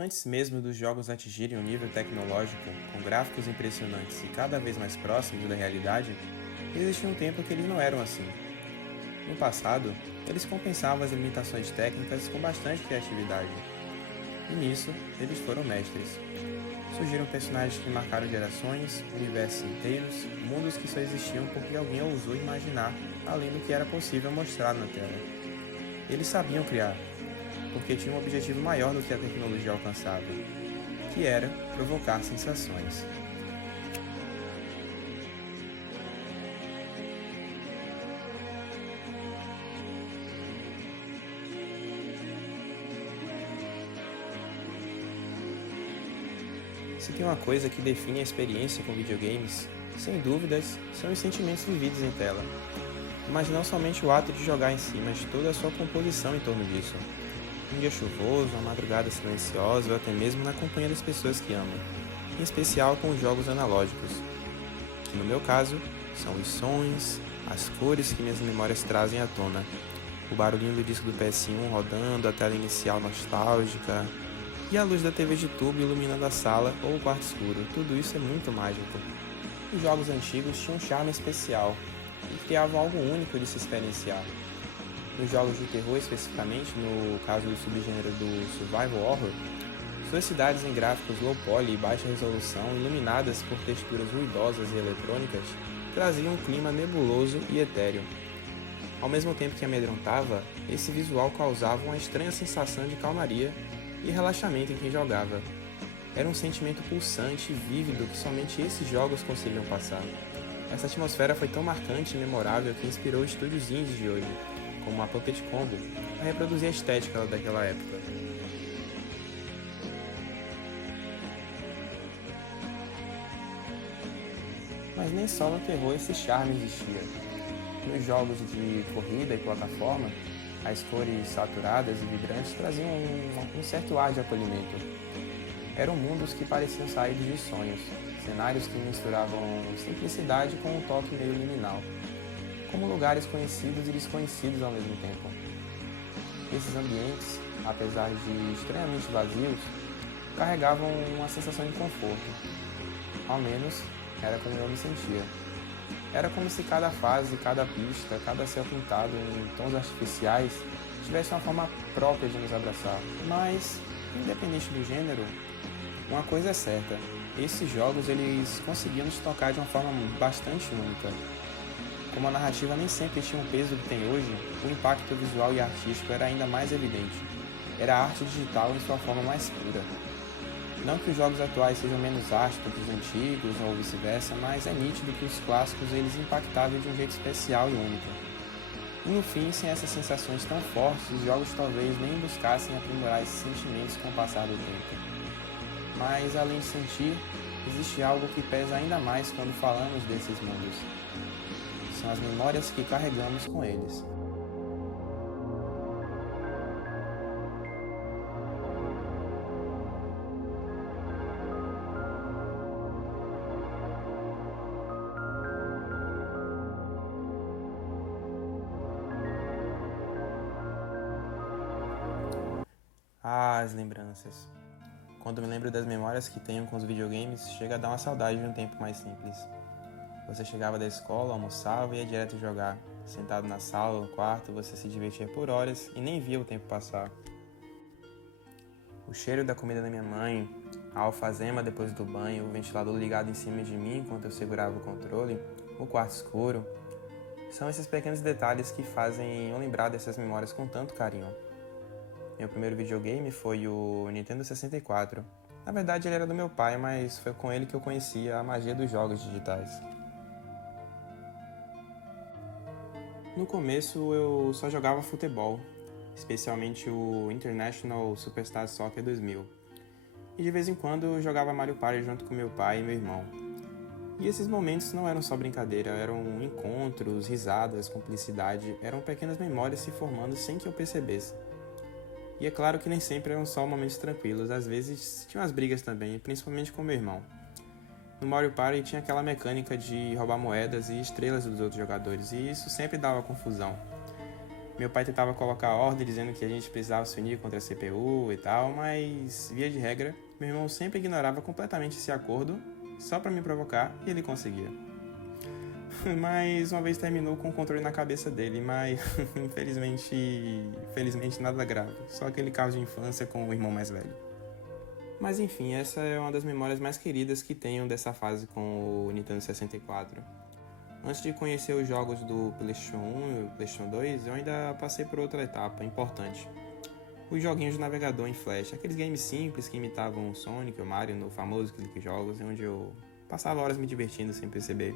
Antes mesmo dos jogos atingirem um nível tecnológico, com gráficos impressionantes e cada vez mais próximos da realidade, existia um tempo que eles não eram assim. No passado, eles compensavam as limitações técnicas com bastante criatividade. E nisso, eles foram mestres. Surgiram personagens que marcaram gerações, universos inteiros, mundos que só existiam porque alguém ousou imaginar, além do que era possível mostrar na tela. Eles sabiam criar, porque tinham um objetivo maior do que a tecnologia alcançava, que era provocar sensações. Se tem uma coisa que define a experiência com videogames, sem dúvidas, são os sentimentos vividos em tela. Mas não somente o ato de jogar em si, mas toda a sua composição em torno disso. Um dia chuvoso, uma madrugada silenciosa ou até mesmo na companhia das pessoas que amam, em especial com os jogos analógicos, que no meu caso são os sons, as cores que minhas memórias trazem à tona, o barulhinho do disco do PS1 rodando, a tela inicial nostálgica e a luz da TV de tubo iluminando a sala ou o quarto escuro. Tudo isso é muito mágico. Os jogos antigos tinham um charme especial e criavam algo único de se experienciar. Nos jogos de terror especificamente, no caso do subgênero do Survival Horror, suas cidades em gráficos low poly e baixa resolução, iluminadas por texturas ruidosas e eletrônicas, traziam um clima nebuloso e etéreo. Ao mesmo tempo que amedrontava, esse visual causava uma estranha sensação de calmaria e relaxamento em quem jogava. Era um sentimento pulsante e vívido que somente esses jogos conseguiam passar. Essa atmosfera foi tão marcante e memorável que inspirou estúdios indies de hoje, como a Puppet Combo, a reproduzir a estética daquela época. Mas nem só no terror esse charme existia. Nos jogos de corrida e plataforma, as cores saturadas e vibrantes traziam um certo ar de acolhimento. Eram mundos que pareciam saídos de sonhos, cenários que misturavam simplicidade com um toque meio liminal, como lugares conhecidos e desconhecidos ao mesmo tempo. Esses ambientes, apesar de extremamente vazios, carregavam uma sensação de conforto. Ao menos, era como eu me sentia. Era como se cada fase, cada pista, cada céu pintado em tons artificiais tivesse uma forma própria de nos abraçar. Mas, independente do gênero, uma coisa é certa, esses jogos eles conseguiam nos tocar de uma forma bastante única. Como a narrativa nem sempre tinha o peso que tem hoje, o impacto visual e artístico era ainda mais evidente. Era a arte digital em sua forma mais pura. Não que os jogos atuais sejam menos arte do que os antigos ou vice-versa, mas é nítido que os clássicos eles impactavam de um jeito especial e único. E no fim, sem essas sensações tão fortes, os jogos talvez nem buscassem aprimorar esses sentimentos com o passar do tempo. Mas, além de sentir, existe algo que pesa ainda mais quando falamos desses mundos. São as memórias que carregamos com eles. Ah, as lembranças. Quando me lembro das memórias que tenho com os videogames, chega a dar uma saudade de um tempo mais simples. Você chegava da escola, almoçava e ia direto jogar. Sentado na sala ou no quarto, você se divertia por horas e nem via o tempo passar. O cheiro da comida da minha mãe, a alfazema depois do banho, o ventilador ligado em cima de mim enquanto eu segurava o controle, o quarto escuro. São esses pequenos detalhes que fazem eu lembrar dessas memórias com tanto carinho. Meu primeiro videogame foi o Nintendo 64. Na verdade ele era do meu pai, mas foi com ele que eu conhecia a magia dos jogos digitais. No começo eu só jogava futebol, especialmente o International Superstar Soccer 2000. E de vez em quando eu jogava Mario Party junto com meu pai e meu irmão. E esses momentos não eram só brincadeira, eram encontros, risadas, cumplicidade, eram pequenas memórias se formando sem que eu percebesse. E é claro que nem sempre eram só momentos tranquilos, às vezes tinham as brigas também, principalmente com meu irmão. No Mario Party tinha aquela mecânica de roubar moedas e estrelas dos outros jogadores, e isso sempre dava confusão. Meu pai tentava colocar ordem dizendo que a gente precisava se unir contra a CPU e tal, mas, via de regra, meu irmão sempre ignorava completamente esse acordo, só pra me provocar, e ele conseguia. Mas uma vez terminou com o controle na cabeça dele, mas infelizmente nada grave, só aquele caso de infância com o irmão mais velho. Mas enfim, essa é uma das memórias mais queridas que tenho dessa fase com o Nintendo 64. Antes de conhecer os jogos do PlayStation 1 e PlayStation 2, eu ainda passei por outra etapa importante. Os joguinhos de navegador em flash, aqueles games simples que imitavam o Sonic ou Mario no famoso Clique Jogos, onde eu passava horas me divertindo sem perceber.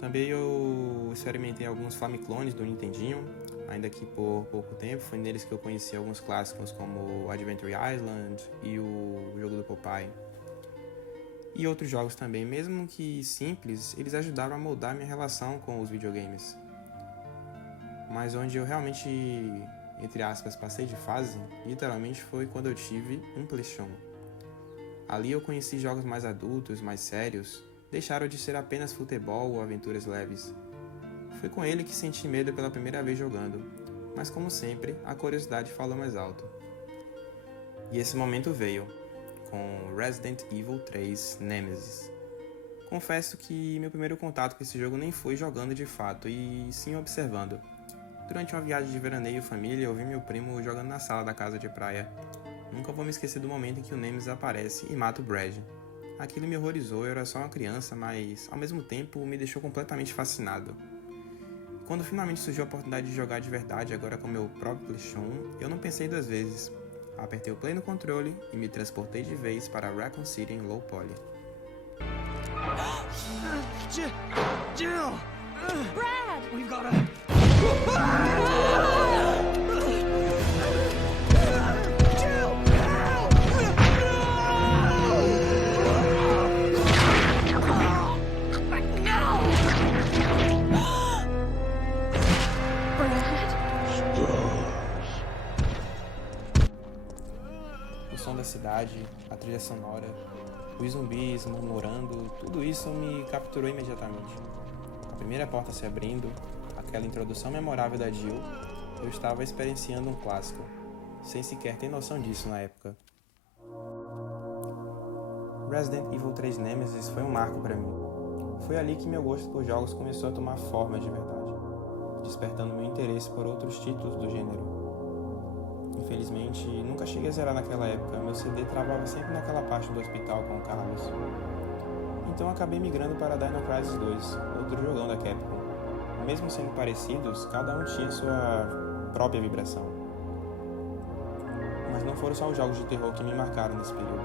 Também eu experimentei alguns Famiclones do Nintendinho, ainda que por pouco tempo. Foi neles que eu conheci alguns clássicos como Adventure Island e o jogo do Popeye. E outros jogos também, mesmo que simples, eles ajudaram a moldar minha relação com os videogames. Mas onde eu realmente, entre aspas, passei de fase, literalmente foi quando eu tive um PlayStation. Ali eu conheci jogos mais adultos, mais sérios, deixaram de ser apenas futebol ou aventuras leves. Foi com ele que senti medo pela primeira vez jogando, mas como sempre, a curiosidade falou mais alto. E esse momento veio, com Resident Evil 3 Nemesis. Confesso que meu primeiro contato com esse jogo nem foi jogando de fato, e sim observando. Durante uma viagem de veraneio família, eu vi meu primo jogando na sala da casa de praia. Nunca vou me esquecer do momento em que o Nemesis aparece e mata o Brad. Aquilo me horrorizou, eu era só uma criança, mas ao mesmo tempo me deixou completamente fascinado. Quando finalmente surgiu a oportunidade de jogar de verdade, agora com meu próprio PlayStation 1, eu não pensei duas vezes. Apertei o play no controle e me transportei de vez para Raccoon City em low poly. Jill! Brad! We've got O som da cidade, a trilha sonora, os zumbis murmurando, tudo isso me capturou imediatamente. A primeira porta se abrindo, aquela introdução memorável da Jill, eu estava experienciando um clássico, sem sequer ter noção disso na época. Resident Evil 3 Nemesis foi um marco para mim. Foi ali que meu gosto por jogos começou a tomar forma de verdade, despertando meu interesse por outros títulos do gênero. Infelizmente, nunca cheguei a zerar naquela época, meu CD travava sempre naquela parte do hospital com o Carlos. Então acabei migrando para Dino Crisis 2, outro jogão da Capcom. Mesmo sendo parecidos, cada um tinha sua própria vibração. Mas não foram só os jogos de terror que me marcaram nesse período.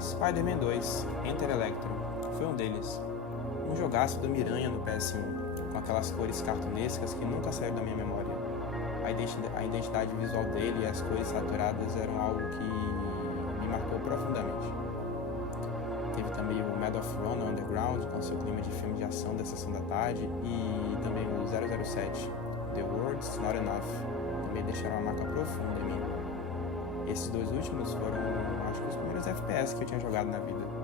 Spider-Man 2, Enter Electro, foi um deles. Um jogaço do Miranha no PS1, com aquelas cores cartunescas que nunca saíram da minha memória. A identidade visual dele e as cores saturadas eram algo que me marcou profundamente. Teve também o Medal of Honor Underground, com seu clima de filme de ação da sessão da tarde, e também o 007, The World's Not Enough, também deixaram uma marca profunda em mim. Esses dois últimos foram, acho que, os primeiros FPS que eu tinha jogado na vida.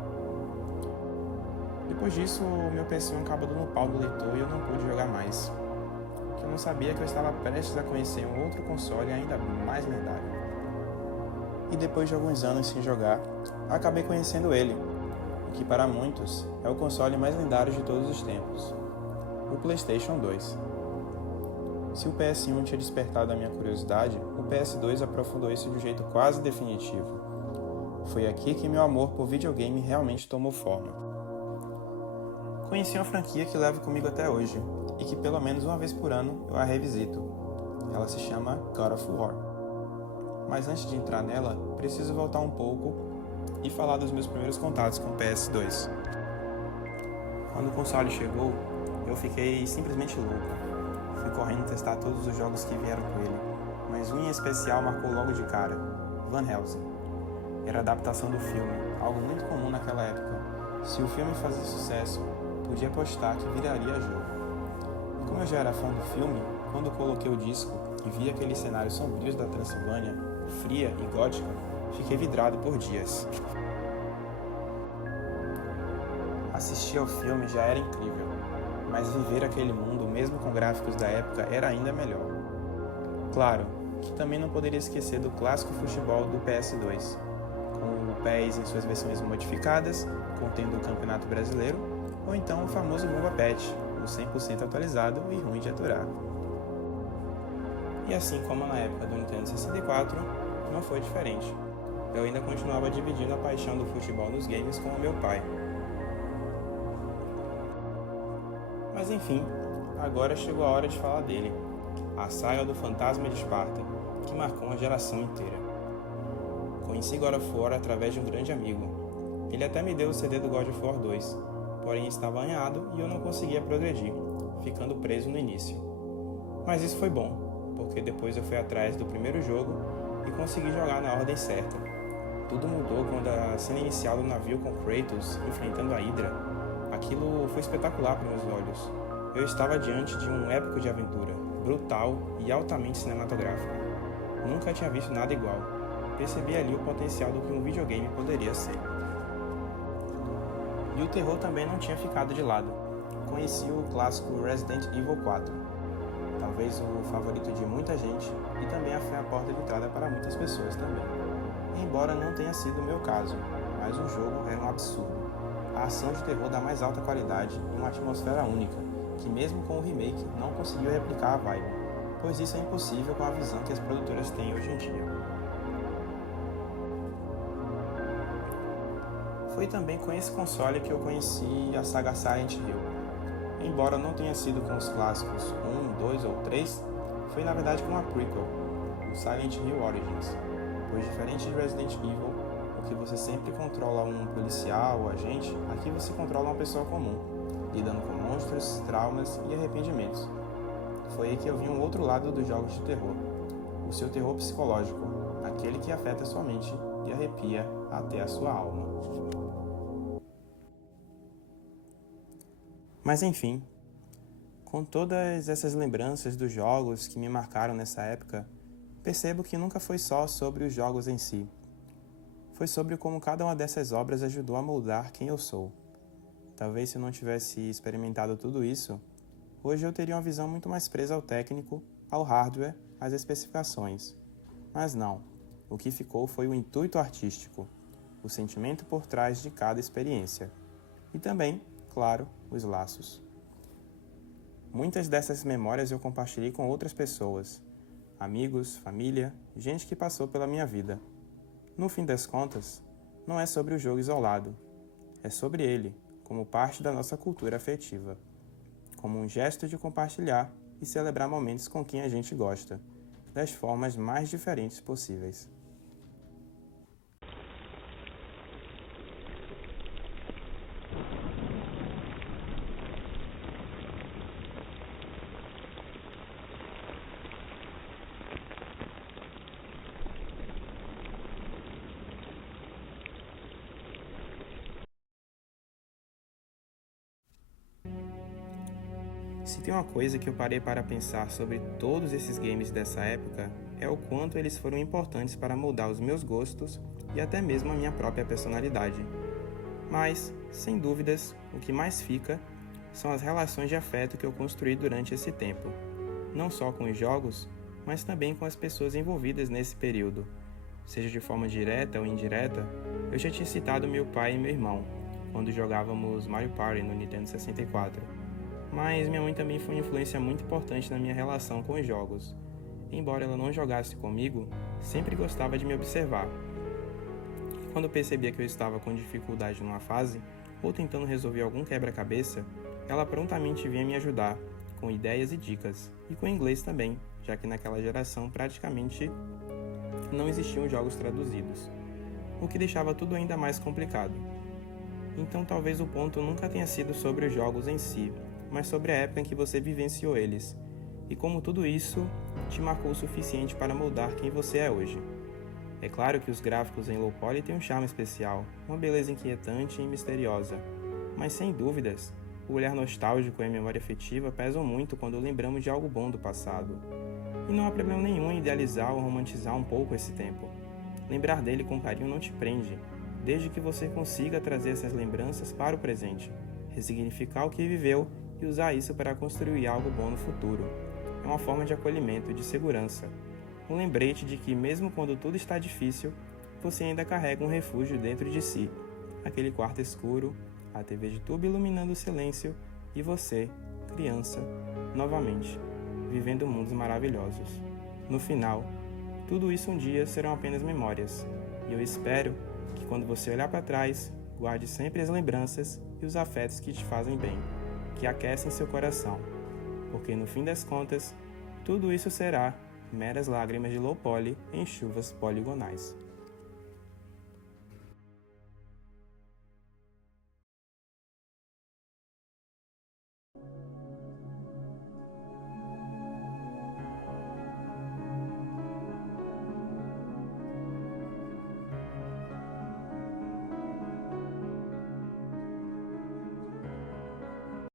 Depois disso, o meu PS1 acabou dando pau no leitor e eu não pude jogar mais. Porque eu não sabia que eu estava prestes a conhecer um outro console ainda mais lendário. E depois de alguns anos sem jogar, acabei conhecendo ele, o que para muitos é o console mais lendário de todos os tempos, o PlayStation 2. Se o PS1 tinha despertado a minha curiosidade, o PS2 aprofundou isso de um jeito quase definitivo. Foi aqui que meu amor por videogame realmente tomou forma. Conheci uma franquia que levo comigo até hoje, e que pelo menos uma vez por ano eu a revisito. Ela se chama God of War. Mas antes de entrar nela, preciso voltar um pouco e falar dos meus primeiros contatos com o PS2. Quando o console chegou, eu fiquei simplesmente louco. Fui correndo testar todos os jogos que vieram com ele, mas um em especial marcou logo de cara, Van Helsing. Era a adaptação do filme, algo muito comum naquela época. Se o filme fazia sucesso, podia apostar que viraria jogo. E como eu já era fã do filme, quando coloquei o disco e vi aqueles cenários sombrios da Transilvânia, fria e gótica, fiquei vidrado por dias. Assistir ao filme já era incrível, mas viver aquele mundo, mesmo com gráficos da época, era ainda melhor. Claro, que também não poderia esquecer do clássico futebol do PS2, com o PES em suas versões modificadas, contendo o Campeonato Brasileiro, ou então o famoso Bomba Patch, o 100% atualizado e ruim de aturar. E assim como na época do Nintendo 64, não foi diferente. Eu ainda continuava dividindo a paixão do futebol nos games com o meu pai. Mas enfim, agora chegou a hora de falar dele, a saga do Fantasma de Esparta, que marcou uma geração inteira. Conheci God of War através de um grande amigo. Ele até me deu o CD do God of War 2, porém estava arranhado e eu não conseguia progredir, ficando preso no início. Mas isso foi bom, porque depois eu fui atrás do primeiro jogo e consegui jogar na ordem certa. Tudo mudou quando a cena inicial do navio com Kratos enfrentando a Hydra. Aquilo foi espetacular para meus olhos. Eu estava diante de um épico de aventura, brutal e altamente cinematográfico. Nunca tinha visto nada igual. Percebi ali o potencial do que um videogame poderia ser. E o terror também não tinha ficado de lado. Conheci o clássico Resident Evil 4. Talvez o favorito de muita gente e também foi a porta de entrada para muitas pessoas também. Embora não tenha sido o meu caso, mas o jogo era um absurdo. A ação de terror da mais alta qualidade e uma atmosfera única, que mesmo com o remake não conseguiu replicar a vibe, pois isso é impossível com a visão que as produtoras têm hoje em dia. Foi também com esse console que eu conheci a saga Silent Hill. Embora não tenha sido com os clássicos 1, 2 ou 3, foi na verdade com uma prequel, o Silent Hill Origins, pois diferente de Resident Evil, o que você sempre controla um policial ou agente, aqui você controla uma pessoa comum, lidando com monstros, traumas e arrependimentos. Foi aí que eu vi um outro lado dos jogos de terror, o seu terror psicológico, aquele que afeta sua mente e arrepia até a sua alma. Mas enfim, com todas essas lembranças dos jogos que me marcaram nessa época, percebo que nunca foi só sobre os jogos em si. Foi sobre como cada uma dessas obras ajudou a moldar quem eu sou. Talvez se eu não tivesse experimentado tudo isso, hoje eu teria uma visão muito mais presa ao técnico, ao hardware, às especificações. Mas não, o que ficou foi o intuito artístico, o sentimento por trás de cada experiência. E também, claro, os laços. Muitas dessas memórias eu compartilhei com outras pessoas, amigos, família, gente que passou pela minha vida. No fim das contas, não é sobre o jogo isolado, é sobre ele, como parte da nossa cultura afetiva, como um gesto de compartilhar e celebrar momentos com quem a gente gosta, das formas mais diferentes possíveis. Se tem uma coisa que eu parei para pensar sobre todos esses games dessa época, é o quanto eles foram importantes para moldar os meus gostos e até mesmo a minha própria personalidade. Mas, sem dúvidas, o que mais fica são as relações de afeto que eu construí durante esse tempo, não só com os jogos, mas também com as pessoas envolvidas nesse período. Seja de forma direta ou indireta, eu já tinha citado meu pai e meu irmão, quando jogávamos Mario Party no Nintendo 64. Mas minha mãe também foi uma influência muito importante na minha relação com os jogos. Embora ela não jogasse comigo, sempre gostava de me observar. E quando percebia que eu estava com dificuldade numa fase, ou tentando resolver algum quebra-cabeça, ela prontamente vinha me ajudar, com ideias e dicas, e com inglês também, já que naquela geração praticamente não existiam jogos traduzidos, o que deixava tudo ainda mais complicado. Então talvez o ponto nunca tenha sido sobre os jogos em si, mas sobre a época em que você vivenciou eles, e como tudo isso te marcou o suficiente para moldar quem você é hoje. É claro que os gráficos em low poly têm um charme especial, uma beleza inquietante e misteriosa, mas sem dúvidas, o olhar nostálgico e a memória afetiva pesam muito quando lembramos de algo bom do passado. E não há problema nenhum em idealizar ou romantizar um pouco esse tempo. Lembrar dele com carinho não te prende, desde que você consiga trazer essas lembranças para o presente, ressignificar o que viveu e usar isso para construir algo bom no futuro. É uma forma de acolhimento e de segurança. Um lembrete de que mesmo quando tudo está difícil, você ainda carrega um refúgio dentro de si. Aquele quarto escuro, a TV de tubo iluminando o silêncio e você, criança, novamente, vivendo mundos maravilhosos. No final, tudo isso um dia serão apenas memórias, e eu espero que quando você olhar para trás, guarde sempre as lembranças e os afetos que te fazem bem, que aquecem seu coração, porque no fim das contas, tudo isso será meras lágrimas de low poly em chuvas poligonais.